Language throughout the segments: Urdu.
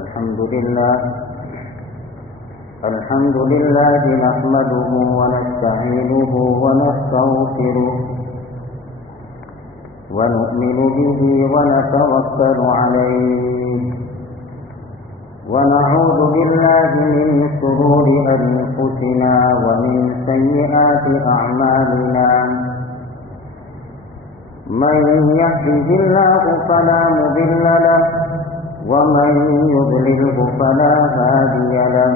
الحمد لله نحمده ونستعينه ونستغفره ونؤمن به ونتوكل عليه ونعوذ بالله من شرور أنفسنا ومن سيئات أعمالنا من يهده الله فلا مضل له ومن يضلله فلا هادي له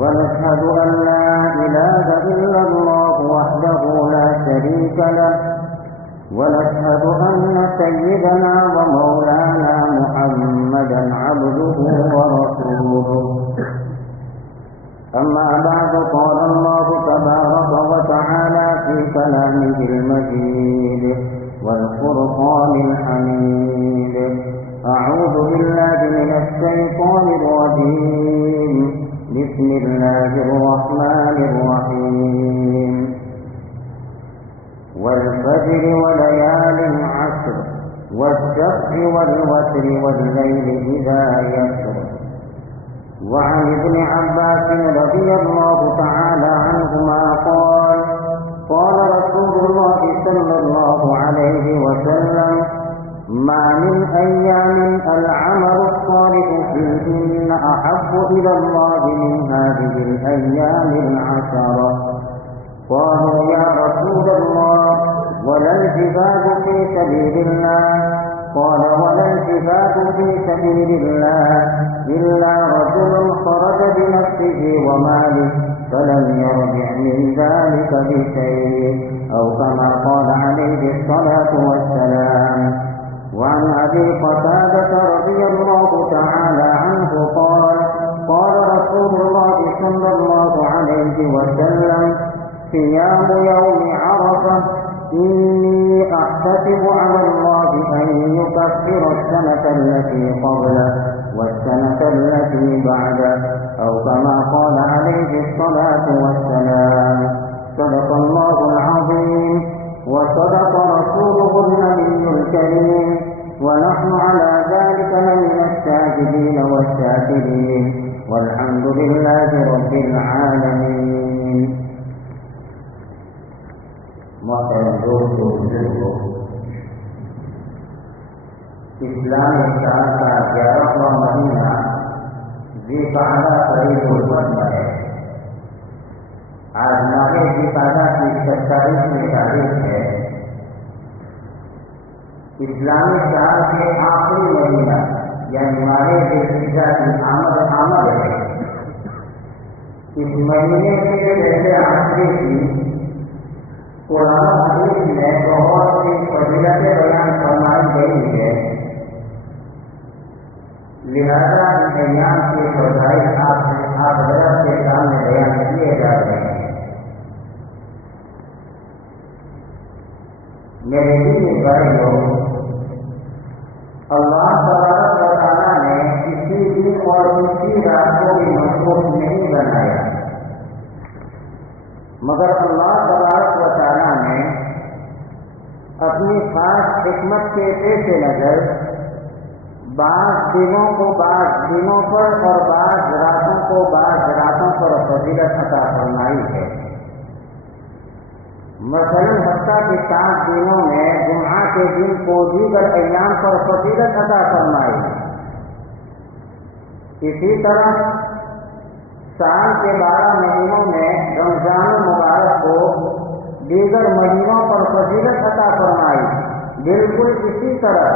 ونشهد أن لا إله إلا الله وحده لا شريك له ونشهد أن سيدنا ومولانا محمدا عبده ورسوله أما بعد قال الله تبارك وتعالى في كلامه المجيد والفرقان الحميد أعوذ بالله من الشيطان الرجيم بسم الله الرحمن الرحيم والفجر وليال عشر والشفع والوتر والليل إذا يسر وعن ابن عباس رضي الله تعالى عنهما قال قال رسول الله صلى الله عليه وسلم ما من أيام العمل الصالح فيهن أحب إلى الله من هذه الأيام العشرة قالوا يا رسول الله ولا الجهاد في سبيل الله قال ولا الجهاد في سبيل الله إلا رجل خرج بنفسه وماله فلم يرجع من ذلك بشيء أو كما قال عليه الصلاة والسلام وعن أبي قتادة رضي الله تعالى عنه قال قال رسول الله صلى الله عليه وسلم صيام يوم عرفة إني أحتسب على الله أن يكفر السنة التي قبله والسنة التي بعده أو كما قال عليه الصلاة والسلام صدق الله العظيم وصدق رسوله النبي الكريم ونحن على ذلك من الشاهدين والشاكرين والحمد لله رب العالمين. محترم دوستو بزرگو، اسلامی سال کا 11واں مہینہ ذی قعدہ قریب الوقت ہے. آج ماہ ذی قعدہ کی 27ویں تاریخ ہے. اسلامی سال کے آخری مہینہ یعنی ماہ ذی الحجہ کی آمد ہے. اس مہینے کے پہلے آخری کی قرآن حدیث میں بہت سی فضیلتیں بیان فرمائی گئی ہے. لہذا ان ایام کے فضائل آپ حضرت کے سامنے بیان کیے جا رہے ہیں. میرے لیے بھائیوں، اللہ تبارک و تعالیٰ نے کسی دن اور کسی رات کو بھی مخصوص نہیں بنایا، مگر اللہ تبارک و تعالیٰ نے اپنی خاص حکمت کے پیش نظر بعض دنوں کو بعض دنوں پر اور بعض راتوں کو بعض راتوں پر فضیلت عطا فرمائی ہے. مثلاً ہفتہ کے 7 دنوں میں جمعہ کے دن کو دیگر ایام پر فضیلت عطا فرمائی. اسی طرح سال کے 12 مہینوں میں رمضان المبارک کو دیگر مہینوں پر فضیلت عطا فرمائی. بالکل اسی طرح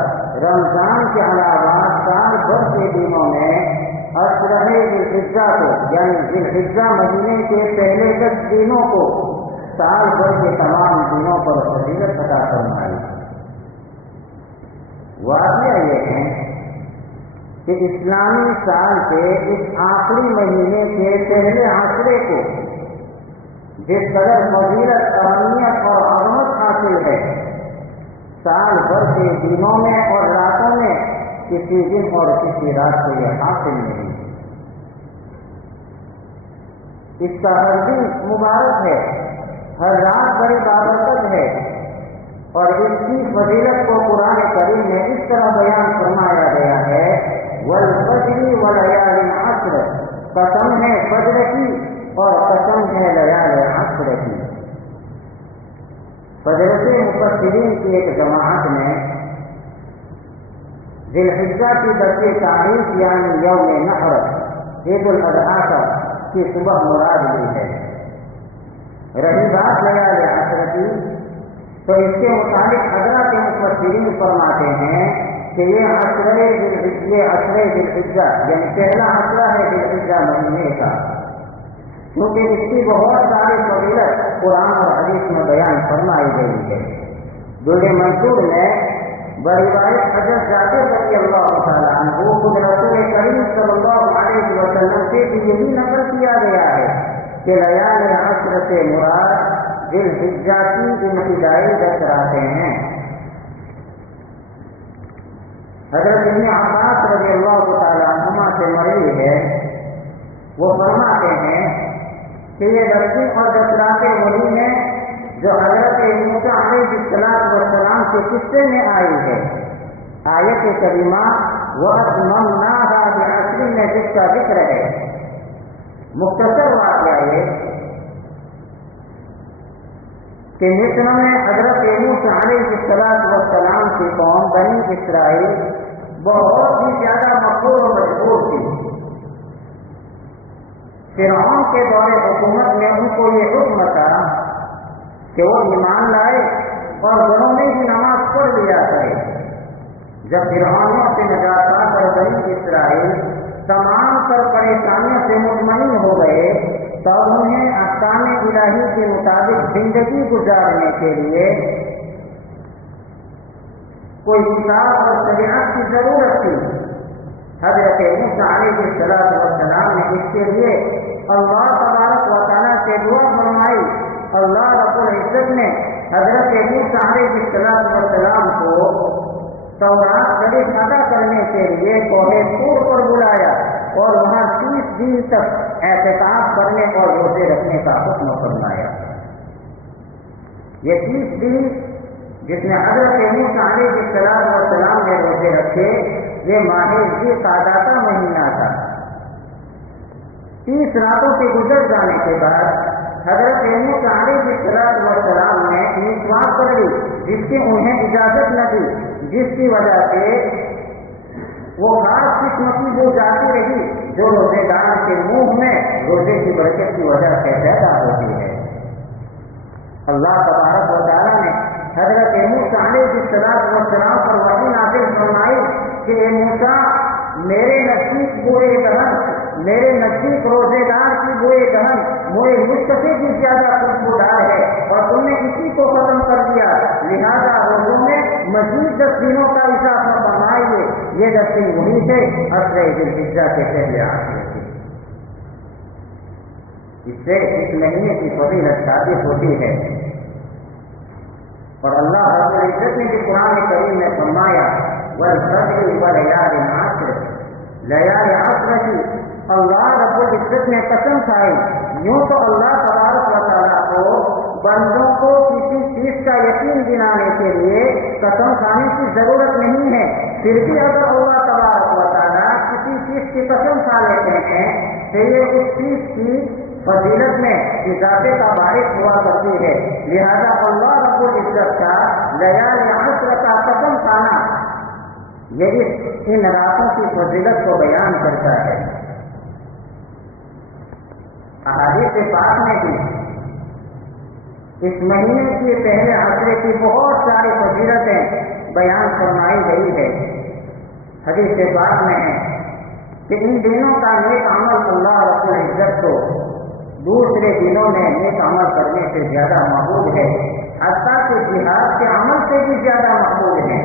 رمضان کے علاوہ سال بھر کے دنوں میں اشرہ ذی الحجہ کو یعنی ذی الحجہ مہینے کے پہلے 10 دنوں کو سال بھر کے تمام دنوں پر فضیلت عطا فرمائی. واقعہ یہ ہے کہ اسلامی سال کے اس آخری مہینے کے پہلے عشرے کو جس قدر فضیلت اہمیت اور عظمت حاصل ہے، سال بھر کے دنوں میں اور راتوں میں کسی دن اور کسی رات کو یہ حاصل نہیں. اس کا ہر دن مبارک ہے، ہر رات بڑی بابرکت ہے، اور اس کی فضیلت کو قرآن کریم میں اس طرح بیان فرمایا گیا ہے والفجر وليال عشر، قسم ہے فجر کی اور قسم ہے لیال عشر کی۔ حضرت مفسرین کی ایک جماعت نے ذی الحجہ کی 10 تاریخ یعنی یوم نحر عید الاضحیٰ کی صبح مراد لی ہے۔ رہی بات لیال عشر کی تو اس کے مطابق حضرات مفسرین فرماتے ہیں کہ یہ عشرہ ذی الحجہ یعنی پہلا عشرہ ہے ذی الحجہ مہینے کا، کیونکہ اس کی بہت ساری فضیلت قرآن اور حدیث میں بیان فرمائی گئی ہے۔ دور منصور میں بروایت حضرت جابر رضی اللہ تعالیٰ عنہ خود رسول کریم صلی اللہ علیہ وسلم سے بھی یہی نقل کیا گیا ہے کہ لیال عشر سے مراد ذی الحجہ کی ابتدائی 10 راتیں ہیں۔ حضرت ابن عباس رضی اللہ تعالیٰ عنہما سے مروی ہے، وہ فرماتے ہیں کہ یہ 10 اور 10 راتیں وہی ہیں جو حضرت موسیٰ علیہ السلام کے قصے میں آئی ہے۔ آیت کریمہ وَأَتْمَمْنَاهَا بِعَشْرٍ میں جس کا ذکر ہے، مختصر واقعہ یہ کہ مصر میں حضرت موسیٰ علیہ السلام کی قوم بنی اسرائیل بہت ہی زیادہ مقبول و مشہور تھی۔ فرعون کے دور حکومت میں ان کو یہ حکم تھا کہ وہ ایمان لائے اور گھروں میں ہی نماز پڑھ لیا کرے۔ جب فرعونوں سے نجات پا کر بنی اسرائیل تمام تر پریشانیوں سے مطمئن ہو گئے تو انہیں احکام الہی کے مطابق زندگی گزارنے کے لیے کوئی کتاب اور شریعت کی ضرورت تھی۔ حضرت موسیٰ علیہ السلام نے اس کے لیے اللہ تبارک و تعالیٰ سے دعا فرمائی۔ اللہ رب العزت نے حضرت موسیٰ علیہ السلام کو تورات شریف ادا کرنے کے لیے کوہ طور پر بلایا اور وہاں 30 دن تک اعتکاف کرنے اور روزے رکھنے کا حکم فرمایا۔ یہ 30 دن جس میں حضرت موسیٰ علیہ السلام نے روزے رکھے، یہ ماہ ذی القعدہ کا مہینہ تھا۔ 30 راتوں کے گزر جانے کے بعد حضرت موسیٰ علیہ السلام نے مسواک کر لی، جس کی انہیں اجازت نہ دی، جس کی وجہ سے وہ خاص قسم کی بو جاتی رہی جو روزے دار کے منہ میں روزے کی برکت کی وجہ سے پیدا ہوتی ہے۔ اللہ تبارک و تعالیٰ نے حضرت موسیٰ علیہ السلام پر وحی نازل فرمائی کہ اے موسیٰ، میرے نزدیک بوئے دہن، میرے نزدیک روزے دار کی بوئے دہن موئے مشتفی کی زیادہ خوشبودار ہے اور تم نے اسی کو ختم کر دیا، لہذا روزوں میں مزید 10 دنوں کا اضافہ فرمائیے۔ یہ 10 دن وہی تھے عشرہ ذی الحجہ کے پہلے آخر تھے۔ اس سے اس مہینے کی فضیلت ثابت ہوتی ہے اور اللہ رب العزت نے بھی قرآن کریم میں فرمایا والفجر ولیال عشر، لیال عشر کی اللہ رب العزت نے قسم کھائی۔ یوں تو اللہ تبارک و تعالیٰ کو بندوں کو کسی چیز کا یقین دلانے کے لیے قسم کھانے کی ضرورت نہیں ہے، پھر بھی اگر اللہ تبارک و تعالیٰ کسی چیز کی قسم کھا لیتے ہیں تو یہ اس چیز کی فضیلت میں اضافے کا باعث ہوا کرتی ہے۔ لہذا اللہ رب العزت کا لیال عشر کا قسم کھانا یہ ان راتوں کی فضیلت کو بیان کرتا ہے۔ احادیث پاک میں بھی اس مہینے کے پہلے عشرے کی بہت ساری فضیلتیں بیان فرمائی گئی ہے۔ حدیث پاک میں ہے کہ ان دنوں کا نیک عمل اللہ رب العزت کو دوسرے دنوں میں نیک عمل کرنے سے زیادہ محبوب ہے، حتیٰ کہ جہاد کے عمل سے بھی زیادہ محبوب ہے۔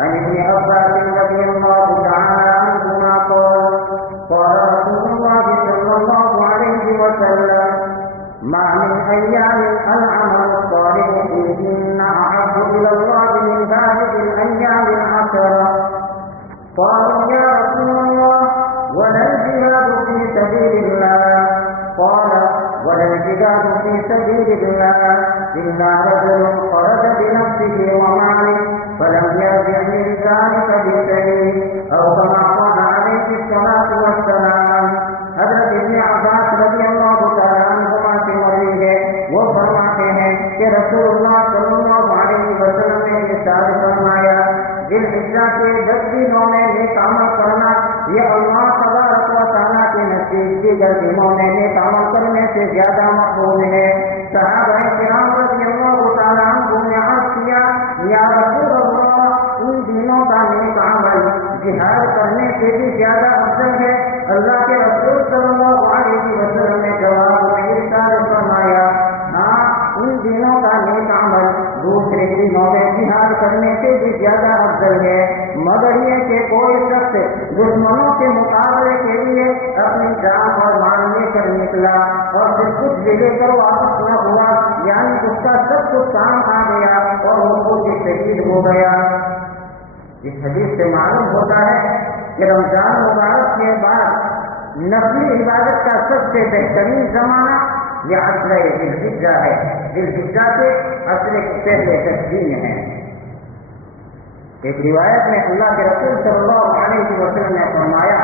عن ابن عباس رضی اللہ تعالی عنہما قال رسول اللہ صلی اللہ علیہ وسلم ما من ایام العمل الصالح فیہن احب الی اللہ من هذه الايام العشر قالوا یا رسول اللہ ولا الجهاد في سبيل الله قال والجهاد في سبيل الله إلا رجل خرج بنفسه وماله فلم يرجع من ذلك بشيء أو كما قال عليه الصلاة والسلام. حضرت ابن عباس رضی اللہ تعالیٰ عنہما سے مروی ہے، وہ فرماتے ہیں کہ رسول اللہ صلی اللہ علیہ وسلم نے ارشاد فرمایا، ذوالحجہ کے 10 دنوں میں نیک عمل کرنا یہ اللہ تبارک و تعالیٰ کے نزدیک دیگر دنوں میں نیک عمل کرنے سے زیادہ مقبول ہے. صحابہ کرام رضی اللہ تعالیٰ عنہم نے عرض کیا، یا رسول اللہ، ان دنوں کا نیک عمل جہاد کرنے سے بھی زیادہ افضل ہے؟ اللہ کے رسول صلی اللہ علیہ وسلم نے جواب میں ارشاد فرمایا، ہاں، ان دنوں کا نیک عمل دوسرے دنوں میں جہاد کرنے سے بھی زیادہ افضل ہے، مگر یہ کہ کوئی شخص دشمنوں کے مقابلے کے لیے اپنی جان اور مال لے کر نکلا اور پھر کچھ بھی لے کر واپس نہ ہوا، یعنی اس کا سب کچھ کام آ گیا اور وہ خود شہید ہو گیا. اس حدیث سے معلوم ہوتا ہے کہ رمضان مبارک کے بعد نفلی عبادت کا سب سے بہترین زمانہ یہ عشرہ ذوالحجہ ہے. ذوالحجہ کے عشرے کے پہلے 10 دن ہیں. ایک روایت میں اللہ کے رسول صلی اللہ علیہ وسلم نے فرمایا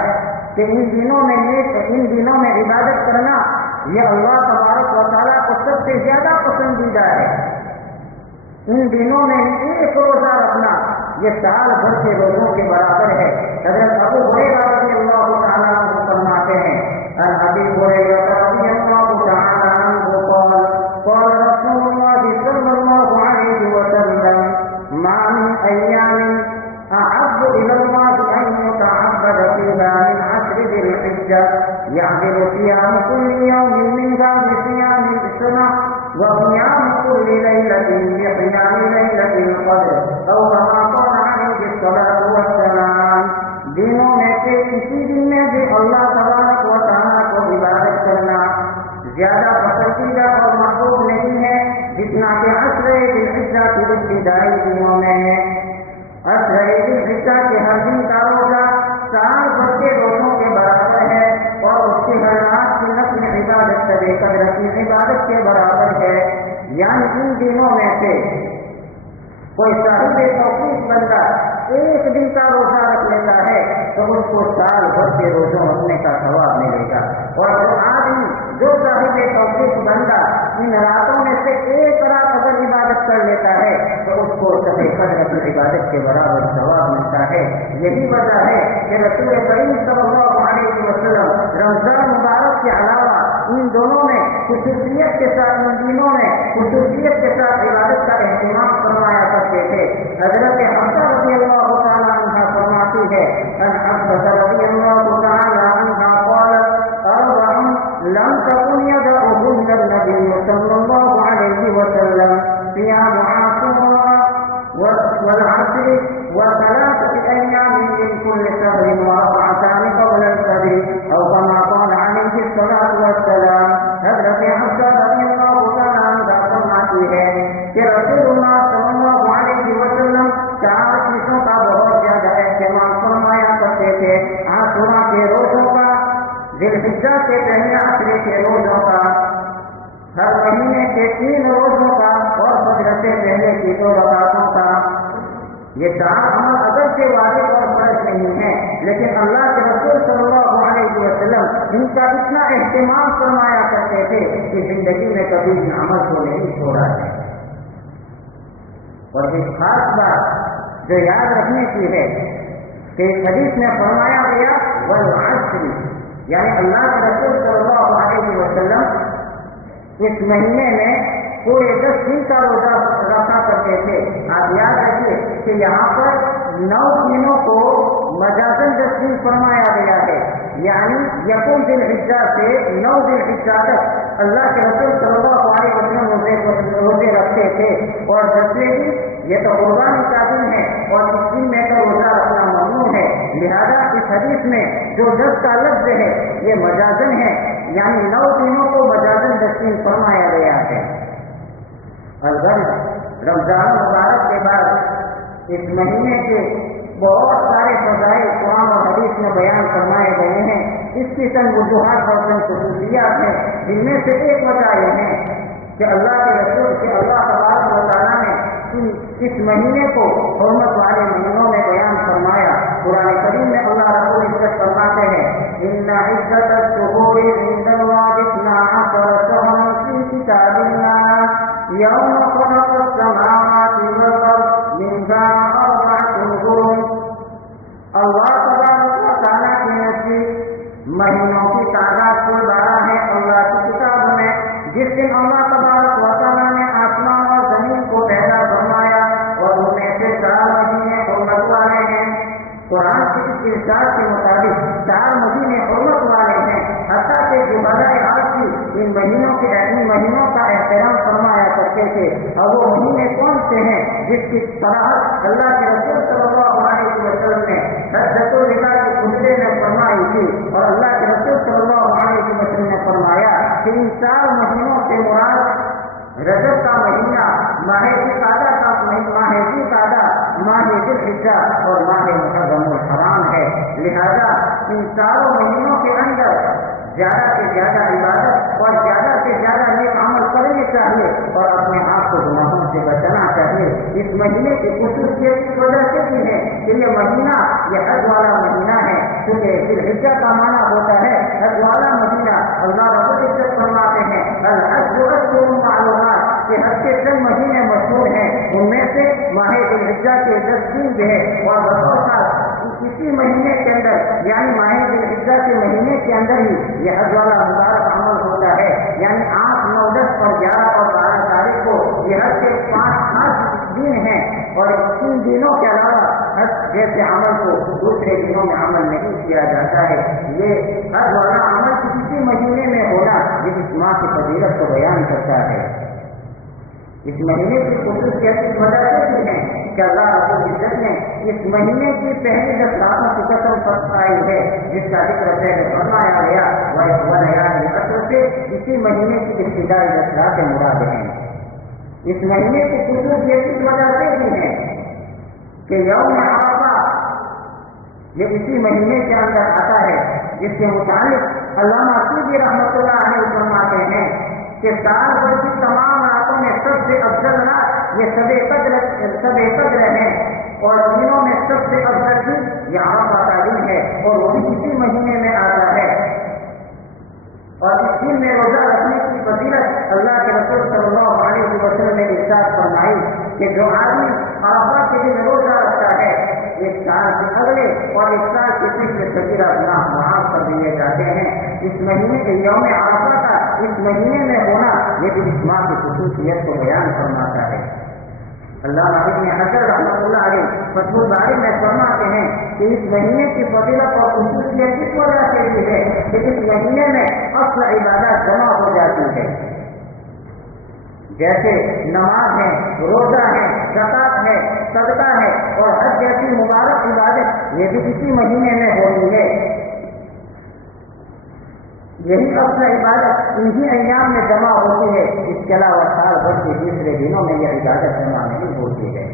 کہ ان دنوں میں عبادت کرنا یہ اللہ تبارک و تعالیٰ کو سب سے زیادہ پسندیدہ ہے. ان دنوں میں ایک روزہ رکھنا یہ سال بھر کے روزوں کے برابر ہے. حضرت ابو ہریرہ رضی اللہ تعالیٰ عنہ فرماتے ہیں، عن ابی ہریرہ رضی اللہ تعالیٰ عنہ قال قال رسول اللہ صلی اللہ علیہ وسلم ما من ایام احب الى اللہ ان يتعبد فيها من عشر ذي الحجة يعدل صيام كل يوم منها بصيام السنة وقيام كل ليلة بقيام ليلة القدر أو كما قال عليه الصلاة والسلام. دنوں میں سے کسی دن میں بھی اللہ تبارک و تعالیٰ کو عبادت کرنا زیادہ پسندیدہ اور محبوب نہیں ہے جتنا کہ عشرہ ذوالحجہ کی ابتدائی دنوں میں ہے. عشرہ ذوالحجہ کے ہر دن کا روزہ سال بھر کے روزوں کے برابر ہے اور اس کی ہر رات کی نفل عبادت سبے قدر کی عبادت کے برابر ہے. یعنی ان دنوں میں سے کوئی صاحب توفیق بندہ ایک دن کا روزہ رکھ لیتا ہے تو اس کو سال بھر کے روزوں رکھنے کا ثواب ملے گا. اور جو صاحب توفیق بندہ ان راتوں میں سے ایک رات اگر عبادت کر لیتا ہے تو اس کو شب قدر کی عبادت کے برابر ثواب ملتا ہے. یہی وجہ ہے کہ رسول کریم صلی اللہ علیہ وسلم رمضان مبارک کے علاوہ ان دونوں میں خصوصیت کے ساتھ عبادت کا اہتمام فرمایا کرتے تھے. حضرت حفصہ رضی اللہ تعالیٰ عنہ فرماتی ہے، ان حفصہ رضی اللہ تعالیٰ عنہ قالت اربع لم تكن يدعوهن النبي صلى الله عليه وسلم صيام عاشوراء والعشر وثلاثة أيام من كل شهر وركعتان قبل الفجر أو كما قال عليه الصلاة والسلام. حضرت حفصہ رضی اللہ تعالیٰ عنہ فرماتی ہے کہ رسول اللہ صلی اللہ علیہ وسلم 4 چیزوں کا بہت زیادہ اہتمام فرمایا کرتے تھے: عاشوراء کے روزوں کا، ذوالحجہ کے پہلے عشرے کے روزوں کا، ہر مہینے کے 3 روزوں کا اور فجر سے پہلے کی 2 رکعتوں کا. یہ 4 عمل اگرچہ واجب اور فرض نہیں ہے لیکن اللہ کے رسول صلی اللہ علیہ وسلم ان کا اتنا اہتمام فرمایا کرتے تھے کہ زندگی میں کبھی بھی عمل کو نہیں چھوڑا ہے. اور ایک خاص بات جو یاد رکھنے کی ہے کہ حدیث میں فرمایا گیا والعشر، یعنی اللہ کے رسول صلی اللہ علیہ وسلم اس مہینے میں پورے 10 دن کا روزہ رکھا کرتے تھے. آپ یاد رکھیے کہ یہاں پر 9 دنوں کو مجازن 10 دن فرمایا گیا ہے، یعنی یکم ذوالحجہ سے 9 ذوالحجہ تک اللہ کے رسول صلی اللہ علیہ وسلم روزے رکھتے تھے. اور 10ویں دن یہ تو قربانی کا دن ہے اور اس دن میں تو روزہ رکھنا ممنوع ہے. لہذا اس حدیث میں جو 10 کا لفظ ہے یہ مجازن ہے، یعنی 9 دنوں کو مجازن 10 دن فرمایا گیا ہے. الغرض رمضان مبارک کے بعد اس مہینے کے بہت سارے فضائل قرآن اور حدیث میں بیان فرمائے گئے ہیں. اس کی چند وجوہات اور چند خصوصیات ہیں، جن میں سے ایک وجہ یہ ہے کہ اللہ کے رسول کہ اللہ تبارک و تعالیٰ نے اس مہینے کو حرمت والے مہینوں میں بیان فرمایا۔ قرآن کریم میں اللہ رب العزت فرماتے ہیں ان عدت الشہور عند اللہ 12 شہرا فی کتاب اللہ یوم خلق السماوات والارض منها 4 حرم۔ اللہ تبارک و تعالیٰ کی نزدیک مہینوں کی تعداد 12 ہے اللہ کی کتاب میں، جس دن اللہ تبارک و تعالیٰ نے آسمان اور زمین کو پیدا فرمایا اور ان میں سے 4 مہینے حرمت والے ہیں۔ قرآن کی اس ارشاد کے مطابق 4 مہینے حرمت والے ہیں، حتیٰ کہ جو برائے آج کی ان مہینوں کا احترام فرمایا کرتے تھے، اور وہ مہینے کون سے ہیں جس کی صراحت اللہ کے رسول صلی اللہ علیہ وسلم نے حجۃ الوداع کے خطبے میں فرمائی تھی، اور اللہ کے رسول صلی اللہ علیہ وسلم نے فرمایا کہ ان 4 مہینوں سے مراد رجب کا مہینہ، ماہ ذوالقعدہ کا ماہ ذوالقعدہ، ماہ ذوالحجہ اور ماہ محرم الحرام ہے۔ لہذا ان 4 مہینوں کے اندر زیادہ سے زیادہ عبادت اور زیادہ سے زیادہ نیک عمل کرنے چاہیے اور اپنے آپ کو گناہوں سے بچانا چاہیے۔ اس مہینے کی خصوصیت اس وجہ سے بھی ہے کہ یہ مہینہ یہ حج والا مہینہ ہے، کیونکہ ذوالحجہ کا معنی ہوتا ہے حج والا مہینہ۔ اللہ رب العزت فرماتے ہیں الحج اشہر معلومات کہ حج کے چند مہینے مشہور ہیں، ان میں سے ماہ ذوالحجہ کے 10 دن جو ہے اور بطور اسی مہینے کے اندر یعنی ماہ ذوالحجہ کے مہینے کے اندر ہی یہ حج والا مبارک عمل ہوتا ہے، یعنی 8، 9، 10 اور 11 اور 12 تاریخ کو یہ حج کے 5 خاص دن ہیں، اور ان دنوں کے علاوہ حج جیسے عمل کو دوسرے دنوں میں عمل نہیں کیا جاتا ہے۔ یہ حج والا عمل کسی مہینے میں ہونا یہ اس ماہ کی فضیلت کو بیان کرتا ہے۔ اس مہینے کی خصوصیت اس وجہ سے بھی ہے کہ اللہ رب العزت نے اس مہینے کی پہلی 10 راتوں کی قسم فرمائی ہے، جس کا ذکر پہلے فرمایا گیا وہ سے اسی مہینے کی ابتدائی 10 راتیں مراد ہیں۔ اس مہینے کی خصوصیت اس وجہ سے بھی ہے کہ یوم عرفہ یہ اسی مہینے کے اندر آتا ہے، جس کے متعلق علامہ سیدی رحمۃ اللہ علیہ فرماتے ہیں کہ سال بھر کی تمام راتوں میں سب سے افضل رات یہ شب قدر ہے، اور دنوں میں سب سے افضل دن یہ عرفہ کا دن ہے، اور وہ بھی اسی مہینے میں آتا ہے۔ اور اس دن میں روزہ رکھنے کی فضیلت اللہ کے رسول صلی اللہ علیہ وسلم نے ارشاد فرمائی کہ جو آدمی عرفہ کے دن روزہ رکھتا ہے، ایک سال کے اگلے اور ایک سال کے پچھلے کبیرہ گناہ معاف کر دیے جاتے ہیں۔ اس مہینے کے یوم عرفہ کا اس مہینے میں ہونا یہ بھی اس ماہ کی خصوصیت کو بیان فرماتا ہے۔ علامہ ابن حجر رحمۃ اللہ علیہ فتح الباری میں فرماتے ہیں کہ اس مہینے کی فضیلت اور خصوصیت اس وجہ سے بھی ہے کہ اس مہینے میں اصل عبادت جمع ہو جاتی ہے، جیسے نماز ہے، روزہ ہے، زکوٰۃ ہے، صدقہ ہے اور حج جیسی مبارک عبادت یہ بھی اسی مہینے میں ہوتی ہے۔ یہی اصل عبادت انہی ایام میں جمع ہوتی ہے، اس کے علاوہ سال بھر کے دوسرے دنوں میں یہ عبادت جمع نہیں ہوتی ہے۔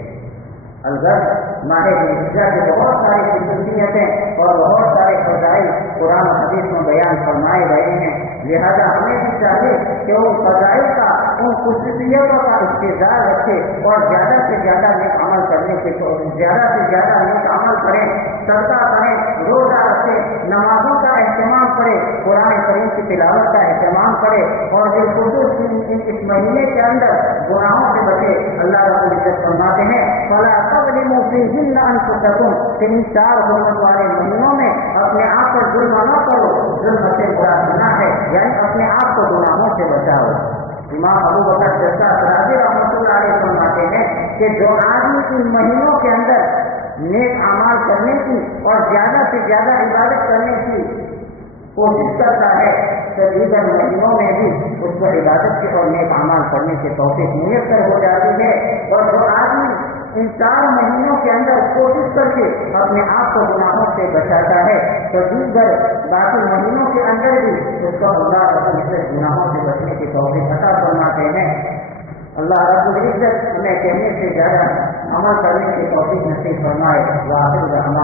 البتہ ماہ ذوالحجہ کے بہت ساری خصوصیتیں اور بہت سارے فضائل قرآن و حدیث میں بیان فرمائے گئے ہیں، لہذا ہمیں بھی چاہیے کہ ان فضائل کا ان خصوصیتوں کا استحضار رکھے اور زیادہ سے زیادہ نیک عمل کرنے کے زیادہ سے زیادہ نیک عمل کریں، صدقہ کریں، روزہ رکھیں، نمازوں کا اہتمام کریں، قرآن کریم کی تلاوت کا اہتمام کریں، اور بالخصوص اس مہینے کے اندر گناہوں سے بچے۔ اللہ رب العزت فرماتے ہیں فَلَا تَظْلِمُوا فِيهِنَّ أَنفُسَكُمْ کہ ان 4 حرمت والے مہینوں میں اپنے آپ پر ظلم نہ کرو، ظلم سے برا گناہ ہے، یعنی اپنے آپ کو گناہوں سے بچاؤ۔ امام ابو بکر جساس رازی رحمۃ اللہ علیہ فرماتے ہیں کہ جو آدمی ان مہینوں کے اندر نیک اعمال کرنے کی اور زیادہ سے زیادہ عبادت کرنے کی کوشش کرتا ہے تو دیگر مہینوں میں بھی اس کو عبادت کے اور نیک اعمال کرنے کی توفیق میسر ہو جاتی ہے، اور جو آدمی ان 4 مہینوں کے اندر کوشش کر کے اپنے آپ کو گناہوں سے بچاتا ہے تو دیگر باقی مہینوں کے اندر بھی اس کو اللہ رب العزت گناہوں سے بچنے کی توفیق عطا فرماتے ہیں۔ اللہ رب العزت ہمیں کہنے سے زیادہ عمل کرنے کی توفیق نصیب فرمائے۔ وآخر دعوانا